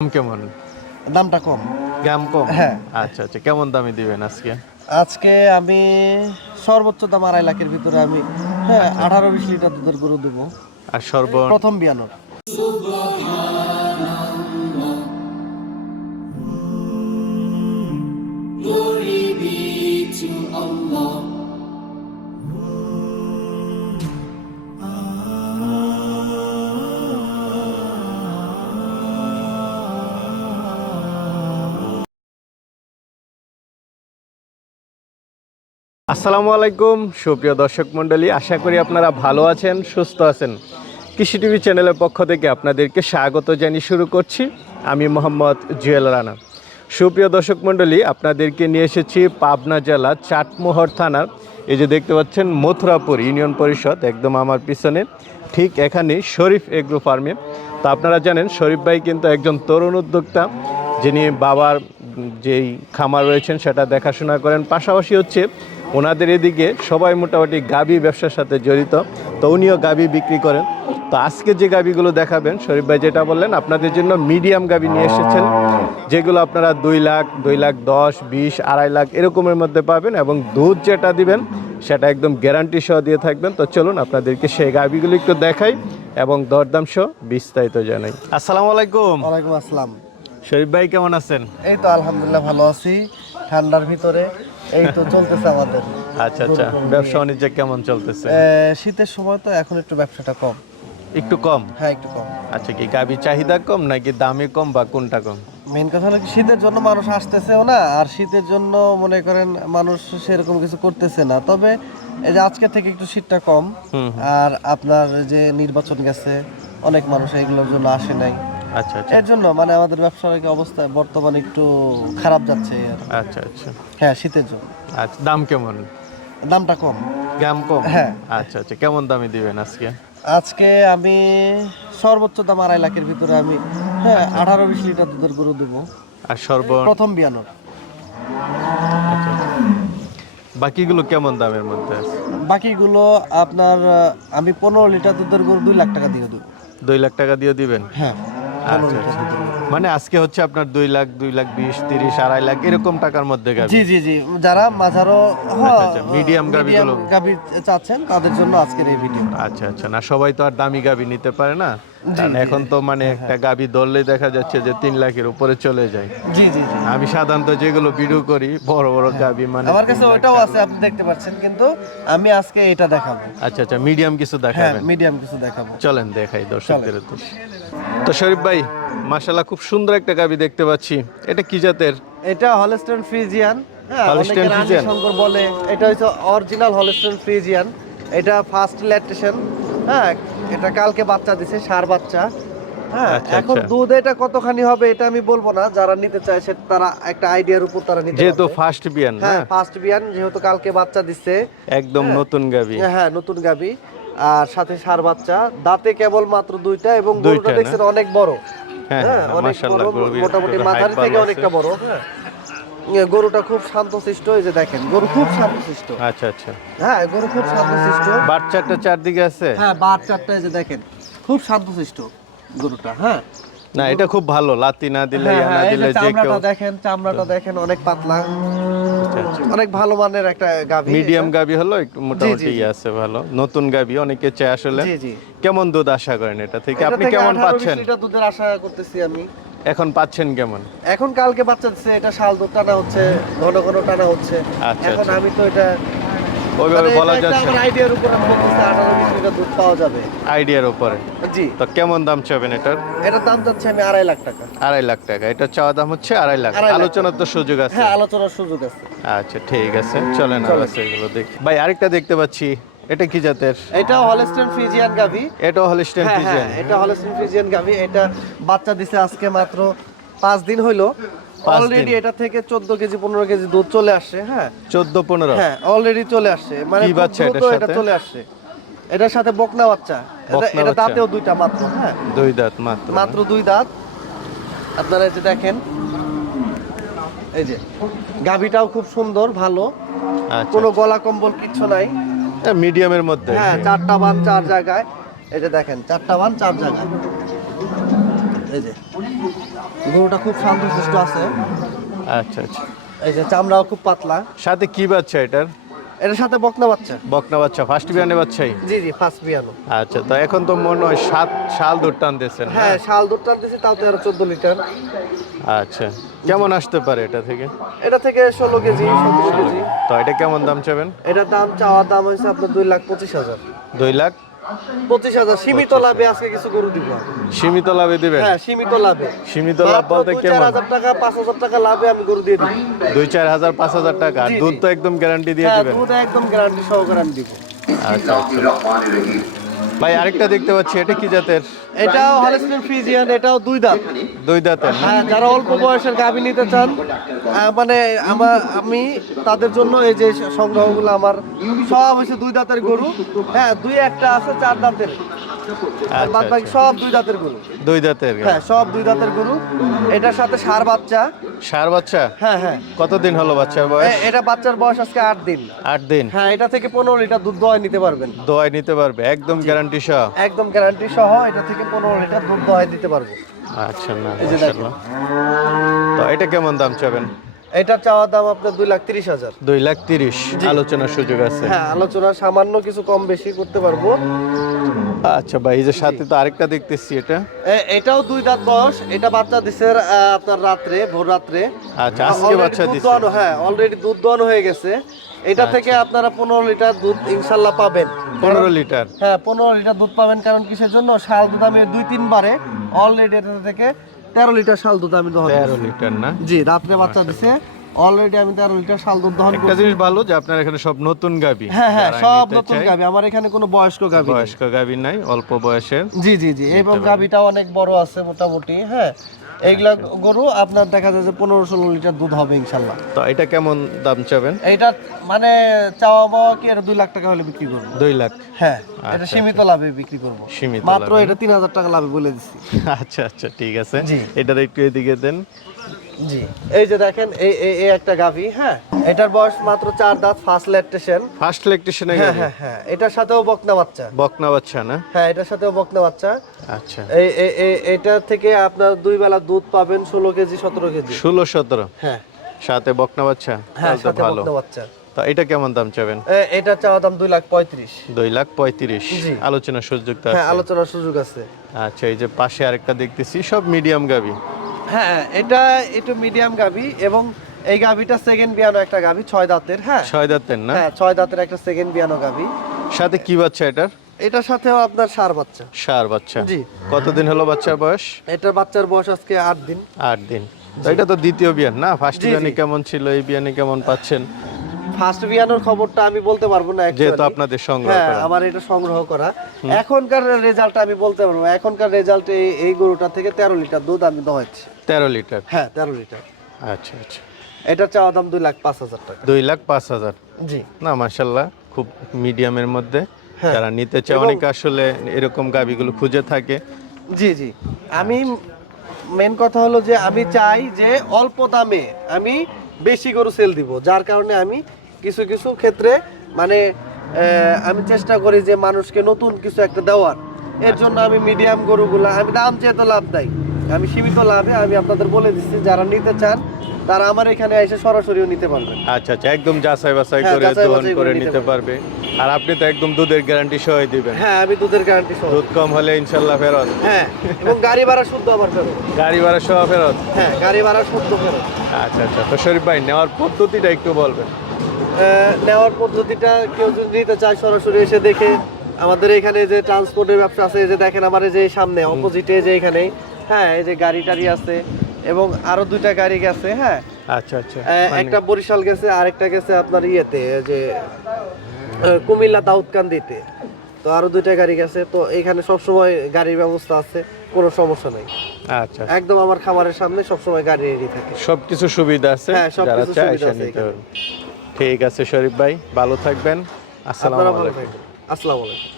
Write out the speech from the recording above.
দাম কেমন? দামটা কম। দাম কম? হ্যাঁ। আচ্ছা আচ্ছা। কেমন দামে দিবেন আজকে? আজকে আমি সর্বোচ্চ দাম আড়াই লাখের ভিতরে আমি হ্যাঁ আঠারো বিশ লিটার দুধের গরু দেবো। আর সর্ব প্রথম বিয়ানোর। আসসালামু আলাইকুম, সুপ্রিয় দর্শক মণ্ডলী, আশা করি আপনারা ভালো আছেন, সুস্থ আছেন। কৃষি টিভি চ্যানেলের পক্ষ থেকে আপনাদেরকে স্বাগত জানিয়ে শুরু করছি। আমি মোহাম্মদ জুয়েল রানা। সুপ্রিয় দর্শক মণ্ডলী, আপনাদেরকে নিয়ে এসেছি পাবনা জেলা চাটমোহর থানার। এই যে দেখতে পাচ্ছেন, মথুরাপুর ইউনিয়ন পরিষদ, একদম আমার পিছনে। ঠিক এখানে শরীফ এগ্রো ফার্মে। তো আপনারা জানেন, শরীফ ভাই কিন্তু একজন তরুণ উদ্যোক্তা, যিনি বাবার যেই খামার রয়েছেন সেটা দেখাশোনা করেন। পাশাপাশি হচ্ছে ওনাদের এদিকে সবাই মোটামুটি গাবি ব্যবসার সাথে জড়িত তো উনিও গাবি বিক্রি করেন। তো আজকে যে গাবিগুলো দেখাবেন শরীফ ভাই যেটা বললেন আপনাদের জন্য মিডিয়াম গাবি নিয়ে এসেছেন যেগুলো আপনারা দুই লাখ দুই লাখ দশ বিশ আড়াই লাখ এরকমের মধ্যে পাবেন এবং দুধ যেটা দিবেন সেটা একদম গ্যারান্টি সহ দিয়ে থাকবেন। তো চলুন আপনাদেরকে সেই গাবিগুলো একটু দেখাই এবং দরদাম সহ বিস্তারিত জানাই। আসসালামু আলাইকুম। ওয়ালাইকুম আসসালাম। শরীফ ভাই কেমন আছেন? এই তো আলহামদুলিল্লাহ ভালো আছি। ঠান্ডার ভিতরে এই তো চলতেছে আমাদের। আচ্ছা আচ্ছা। ব্যবসা বাণিজ্য কেমন চলতেছে? শীতের সময় তো এখন একটু ব্যবসাটা কম। একটু কম? হ্যাঁ একটু কম। আচ্ছা কি গাবি চাহিদা কম নাকি দামে কম বা কোনটা কম? মেন কথা হলো শীতের জন্য মানুষ আসতেছেও না আর শীতের জন্য মনে করেন মানুষ সেরকম কিছু করতেছে না। তবে এই যে আজকে থেকে একটু শীতটা কম হুম। আর আপনার যে নির্বাচন গেছে অনেক মানুষ এগুলোর জন্য আসে নাই। আচ্ছা আচ্ছা। এর জন্য মানে আমাদের ব্যবসার অবস্থা বর্তমানে একটু খারাপ যাচ্ছে। আর। আচ্ছা আচ্ছা। হ্যাঁ শীতের জন্য। আচ্ছা দাম কেমন? দামটা কম। দাম কম? হ্যাঁ। আচ্ছা আচ্ছা। কেমন দামে দিবেন আজকে? আজকে আমি সর্বোচ্চ দাম আড়াই লাখের ভিতরে আমি হ্যাঁ আঠারো বিশ লিটার দুধের গরু দেবো। আর সর্ব প্রথম বিয়ানোর। আচ্ছা, আচ্ছা। বাকিগুলো কেমন দামের মধ্যে আছে? বাকিগুলো আপনার আমি পনেরো লিটার দুধের গরু দুই লাখ টাকা দিয়ে দেবো। দুই লাখ টাকা দিয়ে দিবেন? হ্যাঁ। আচ্ছা আচ্ছা মানে আজকে হচ্ছে আপনার দুই লাখ দুই লাখ বিশ তিরিশ আড়াই লাখ এরকম টাকার মধ্যে গাবি। জি জি জি। যারা মাঝারো মিডিয়াম গাভি গাভি চাচ্ছেন তাদের জন্য আজকের এই ভিডিও। আচ্ছা আচ্ছা। না সবাই তো আর দামি গাভী নিতে পারে না। কারণ এখন তো মানে একটা গাবি ধরলেই দেখা যাচ্ছে যে তিন লাখের উপরে চলে যায়। জি জি জি। আমি সাধারণত যেগুলো ভিডিও করি বড় বড় গাবি মানে আমার কাছে ওইটাও আছে আপনি দেখতে পাচ্ছেন কিন্তু আমি আজকে এটা দেখাবো। আচ্ছা আচ্ছা মিডিয়াম কিছু হ্যাঁ দেখাবেন? মিডিয়াম কিছু দেখাবো। চলেন দেখাই দর্শকদের তো শরীফ ভাই মাশাল্লাহ খুব সুন্দর একটা গাবি দেখতে পাচ্ছি। এটা কি জাতের? এটা হলস্টেন ফ্রিজিয়ান হ্যাঁ অনেকে রানী শঙ্কর বলে। এটা হচ্ছে অরিজিনাল হলস্টেন ফ্রিজিয়ান এটা ফার্স্ট ল্যাকটেশন হ্যাঁ এটা কালকে বাচ্চা দিছে সার বাচ্চা। হ্যাঁ আচ্ছা, এখন আচ্ছা। দুধ এটা কতখানি হবে এটা আমি বলব না যারা নিতে চায় তারা একটা আইডিয়ার উপর তারা নিতে যেহেতু ফার্স্ট বিয়ান হ্যাঁ ফার্স্ট বিয়ান যেহেতু কালকে বাচ্চা দিচ্ছে একদম নতুন গাবি। হ্যাঁ নতুন গাবি। আর সাথে সার বাচ্চা দাঁতে কেবল মাত্র দুইটা এবং দুইটা গরুটা দেখছেন অনেক বড়। হ্যাঁ, হ্যাঁ হ্যাঁ, অনেক বড়, মোটামুটি মাথার থেকে অনেকটা বড় হ্যাঁ। গরুটা খুব শান্তশিষ্ট এই যে দেখেন গরু খুব শান্তশিষ্ট আচ্ছা আচ্ছা। হ্যাঁ গরু খুব শান্তশিষ্ট বাচ্চাটা চারদিকে আছে? হ্যাঁ বাচ্চাটা এই যে দেখেন খুব শান্তশিষ্ট গরুটা হ্যাঁ। না এটা খুব ভালো লাতি না দিলে হ্যাঁ, ইয়া না হ্যাঁ, দিলে যে কেউ দেখেন চামড়াটা দেখেন অনেক পাতলা। আচ্ছা, আচ্ছা। অনেক ভালো মানের একটা গাভী মিডিয়াম গাবি হলো একটু মোটামুটি। ইয়ে আছে ভালো। নতুন গাবি অনেকে চায় আসলে জি জি। কেমন দুধ আশা করেন এটা থেকে? আপনি কেমন পাচ্ছেন? লিটার দুধের আশা করতেছি আমি। এখন পাচ্ছেন কেমন? এখন কালকে দিচ্ছে এটা শাল দুধ টানা হচ্ছে ঘন ঘন টানা হচ্ছে। আচ্ছা, এখন আচ্ছা। আমি তো এটা ওইভাবে বলা যাচ্ছে না। আইডিয়ার উপর আমি বলতেছি আঠারো বিশ লিটার দুধ পাওয়া যাবে। আইডিয়ার উপরে? জি। তো কেমন দাম চাবেন এটার? এটার দাম যাচ্ছে আমি আড়াই লাখ টাকা। আড়াই লাখ টাকা। এটা চাওয়া দাম হচ্ছে আড়াই লাখ। আলোচনার তো সুযোগ আছে। হ্যাঁ আলোচনার সুযোগ আছে। আচ্ছা ঠিক আছে। চলেন আছে এগুলো দেখি। ভাই আরেকটা দেখতে পাচ্ছি। এটা কি জাতের? এটা হলস্টেন ফ্রিজিয়ান গাভি। এটা হলিস্টেন হ্যাঁ ফিজিয়ান হ্যাঁ এটা হলস্টেন ফ্রিজিয়ান গাভি। এটা বাচ্চা দিছে আজকে মাত্র পাঁচ দিন হইল। অলরেডি এটা থেকে চোদ্দ কেজি পনেরো কেজি দুধ চলে আসছে হ্যাঁ। চোদ্দ পনেরো। হ্যাঁ অলরেডি চলে আসছে মানে কি বাচ্চা দ্রুত এটার এটা চলে আসছে এটার সাথে বকনা বাচ্চা। এটা এটা দাঁতেও দুইটা মাত্র হ্যাঁ। দুই দাঁত মাত্র। মাত্র দুই দাঁত। আপনারা এই যে দেখেন এই যে গাভিটাও খুব সুন্দর ভালো। আচ্ছা কোনো গলা কম্বল কিচ্ছু নাই। মিডিয়ামের মধ্যে। হ্যাঁ চারটা বান চার জায়গায়। যে দেখেন চারটা বান চার জায়গায়। এই যে গরুটা খুব শান্তশিষ্ট আছে। আচ্ছা আচ্ছা। এই যে চামড়াও খুব পাতলা। সাথে কি বাচ্চা এটার? এটার সাথে বকনা বাচ্চা। বকনা বাচ্চা ফার্স্ট বিয়ানে বাচ্চাই? জি জি ফার্স্ট বিয়ানো আচ্ছা তো এখন তো মনে হয় সাত শাল দুধ টানতেছেন? হ্যাঁ শাল দুধ টানতেছি তাও তো আরও চোদ্দ লিটার। আচ্ছা কেমন আসতে পারে এটা থেকে? এটা থেকে ষোলো কেজি সতেরো কেজি। তো এটা কেমন দাম চাবেন? এটার দাম চাওয়ার দাম হয়েছে আপনার দুই লাখ পঁচিশ হাজার। দুই লাখ পঁচিশ হাজার। সীমিত লাভে আজকে কিছু গরু দিব। সীমিত লাভে দিবেন? হ্যাঁ সীমিত লাভে। সীমিত লাভ বলতে কেমন? হাজার টাকা পাঁচ হাজার টাকা লাভে আমি গরু দিয়ে দিব। দুই চার হাজার পাঁচ হাজার টাকা। দুধ তো একদম গ্যারান্টি দিয়ে হ্যাঁ দিবেন? দুধ একদম গ্যারান্টি সহকারে আমি দিব। আচ্ছা আচ্ছা। ভাই আরেকটা দেখতে পাচ্ছি এটা কি জাতের? এটাও হলস্টিন ফ্রিজিয়ান এটাও দুই দাঁত। দুই দাঁতের হ্যাঁ যারা অল্প বয়সের গাভী নিতে চান মানে আমার আমি তাদের জন্য এই যে সংগ্রহগুলো আমার সব হচ্ছে দুই দাঁতের গরু। হ্যাঁ দুই একটা আছে চার দাঁতের। আচ্ছা, বাদ বাকি আচ্ছা। সব দুই দাঁতের গরু। দুই দাঁতের হ্যাঁ সব দুই দাঁতের গরু। এটার সাথে সার বাচ্চা। সার বাচ্চা? হ্যাঁ হ্যাঁ। কতদিন হলো বাচ্চার বয়স? এটা বাচ্চার বয়স আজকে আট দিন। আট দিন? হ্যাঁ এটা থেকে পনেরো লিটার দুধ দোয়াই নিতে পারবেন। দোয়াই নিতে পারবে একদম গ্যারান্টি সহ? একদম গ্যারান্টি সহ এটা থেকে পনেরো লিটার দুধ দোয়াই দিতে পারব। আচ্ছা না। তো এটা কেমন দাম চাবেন? এটা চাওয়ার দাম আপনার দুই লাখ তিরিশ হাজার। দুই লাখ তিরিশ আলোচনার সুযোগ আছে। হ্যাঁ আলোচনা সামান্য কিছু কম বেশি করতে পারব। আচ্ছা ভাই এই যে সাথে তো আরেকটা দেখতেছি এটা। এটাও দুই দাঁত বয়স এটা বাচ্চা দিছে আপনার রাত্রে ভোর রাত্রে। আচ্ছা আজকে বাচ্চা দুধ দিছে। দোয়ানো, হ্যাঁ অলরেডি দুধ দোয়ানো হয়ে গেছে। এটা থেকে আপনারা পনেরো লিটার দুধ ইনশাল্লাহ পাবেন। পনেরো লিটার? হ্যাঁ পনেরো লিটার দুধ পাবেন কারণ কিসের জন্য? শাল দুধ আমি দুই তিনবারে অলরেডি এটা থেকে তেরো লিটার শাল দুধ আমি তেরো লিটার না? জি রাত্রে বাচ্চা দিছে। অলরেডি আমি তেরো লিটার শাল দুধ দহন একটা জিনিস ভালো যে আপনার এখানে সব নতুন গাবি। হ্যাঁ হ্যাঁ সব নতুন গাবি। আমার এখানে কোনো বয়স্ক গাবি বয়স্ক গাবি নাই অল্প বয়সের। জি জি জি। এবং গাবিটা অনেক বড় আছে মোটামুটি হ্যাঁ। এইগুলা গরু আপনার দেখা যায় যে পনেরো ষোলো লিটার দুধ হবে ইনশাল্লাহ। তো এটা কেমন দাম চাবেন? এইটা মানে চাওয়া পাওয়া কি এটা দুই লাখ টাকা হলে বিক্রি করব? দুই লাখ। হ্যাঁ এটা সীমিত লাভে বিক্রি করব। সীমিত মাত্র এটা তিন হাজার টাকা লাভে বলে দিচ্ছি আচ্ছা আচ্ছা ঠিক আছে। এটার একটু এদিকে দেন। জি। এই যে দেখেন এই এই একটা গাভি হ্যাঁ? এটার বয়স মাত্র চার দাঁত ফার্স্ট ল্যাকটেশন ফার্স্ট ইলেকট্রিশিয়ানে হ্যাঁ হ্যাঁ হ্যাঁ। এটার সাথেও বকনা বাচ্চা। বকনা বাচ্চা না? হ্যাঁ এটার সাথেও বকনা বাচ্চা। আচ্ছা। এই এই- এটা থেকে আপনার দুই বেলা দুধ পাবেন ষোলো কেজি সতেরো কেজি। ষোলো সতেরো? হ্যাঁ। সাথে বকনা বাচ্চা? হ্যাঁ সাথে বকনা বাচ্চা। তো এটা কেমন দাম চাবেন? এটা চাওয়া দাম দুই লাখ পঁয়ত্রিশ। দুই লাখ পঁয়ত্রিশ। জি। আলোচনার সুযোগ হ্যাঁ আছে। আলোচনার সুযোগ আছে। আচ্ছা এই যে পাশে আরেকটা দেখতেছি সব মিডিয়াম গাবি হ্যাঁ এটা একটু মিডিয়াম গাভি এবং এই গাভিটা সেকেন্ড বিয়ানো একটা গাভি ছয় দাঁতের হ্যাঁ? ছয় দাঁতের না? হ্যাঁ ছয় দাঁতের একটা সেকেন্ড বিয়ানো গাভি। সাথে কি বাচ্চা এটার? এটার সাথেও আপনার সার বাচ্চা। সার বাচ্চা। জি। কতদিন হলো বাচ্চার বয়স? এটার বাচ্চার বয়স আজকে আট দিন। আট দিন। এটা তো দ্বিতীয় বিয়ান না? ফার্স্ট জি। কেমন ছিল? এই বিয়ানে কেমন পাচ্ছেন? ফার্স্ট বিয়ানোর খবরটা আমি বলতে পারব না যেহেতু আপনাদের সংগ্রহ হ্যাঁ আমার এটা সংগ্রহ করা। এখনকার রেজাল্ট আমি বলতে পারব এখনকার রেজাল্ট এই গরুটা থেকে তেরো লিটার দুধ আমি দোয়াচ্ছি। তেরো লিটার? হ্যাঁ তেরো লিটার। আচ্ছা আচ্ছা। এটা চাওয়া দাম দুই লাখ পাঁচ হাজার টাকা। দুই লাখ পাঁচ হাজার? জি। না মার্শাল্লাহ খুব মিডিয়ামের মধ্যে। হ্যাঁ। যারা নিতে চায় অনেকে আসলে এরকম গাবিগুলো খুঁজে থাকে। জি জি। আমি মেন কথা হলো যে আমি চাই যে অল্প দামে আমি বেশি গরু সেল দিব যার কারণে আমি কিছু কিছু ক্ষেত্রে মানে আমি চেষ্টা করি যে মানুষকে নতুন কিছু একটা দেওয়ার। এর জন্য আমি মিডিয়াম গরুগুলা আমি দাম চেয়ে তো লাভ দেয় আমি সীমিত লাভে আমি আপনাদের বলে দিচ্ছি যারা নিতে চান তারা আমার এখানে এসে সরাসরিও নিতে পারবেন। আচ্ছা আচ্ছা একদম যাচাই বাছাই হ্যাঁ, করে যাচাই করে নিতে পারবে। আর আপনি তো একদম দুধের গ্যারান্টি সহ দিবেন। হ্যাঁ আমি দুধের গ্যারান্টি সহ। দুধ কম হলে ইনশাল্লাহ ফেরত। হ্যাঁ এবং গাড়ি ভাড়া শুদ্ধ আমার ফেরত। গাড়ি ভাড়া সহ ফেরত? হ্যাঁ গাড়ি ভাড়া শুদ্ধ ফেরত। আচ্ছা আচ্ছা তো শরীফ ভাই নেওয়ার পদ্ধতিটা একটু বলবেন। নেওয়ার পদ্ধতিটা কেউ যদি নিতে চায় সরাসরি এসে দেখে আমাদের এখানে যে ট্রান্সপোর্টের ব্যবসা আছে এই যে দেখেন আমার যে সামনে অপোজিটে যে এখানে হ্যাঁ এই যে গাড়ি টাড়ি আছে এবং আরও দুইটা গাড়ি গেছে হ্যাঁ। আচ্ছা আচ্ছা। একটা বরিশাল গেছে আরেকটা গেছে আপনার ইয়েতে যে কুমিল্লা দাউদকান্দিতে। তো আরও দুইটা গাড়ি গেছে তো এখানে সবসময় গাড়ির ব্যবস্থা আছে কোনো সমস্যা নেই। আচ্ছা একদম আমার খামারের সামনে সবসময় গাড়ি রেডি থাকে। সবকিছু সুবিধা আছে হ্যাঁ, সবকিছু সুবিধা আছে ঠিক আছে শরীফ ভাই ভালো থাকবেন। আসসালামু আলাইকুম। আসসালামু আলাইকুম।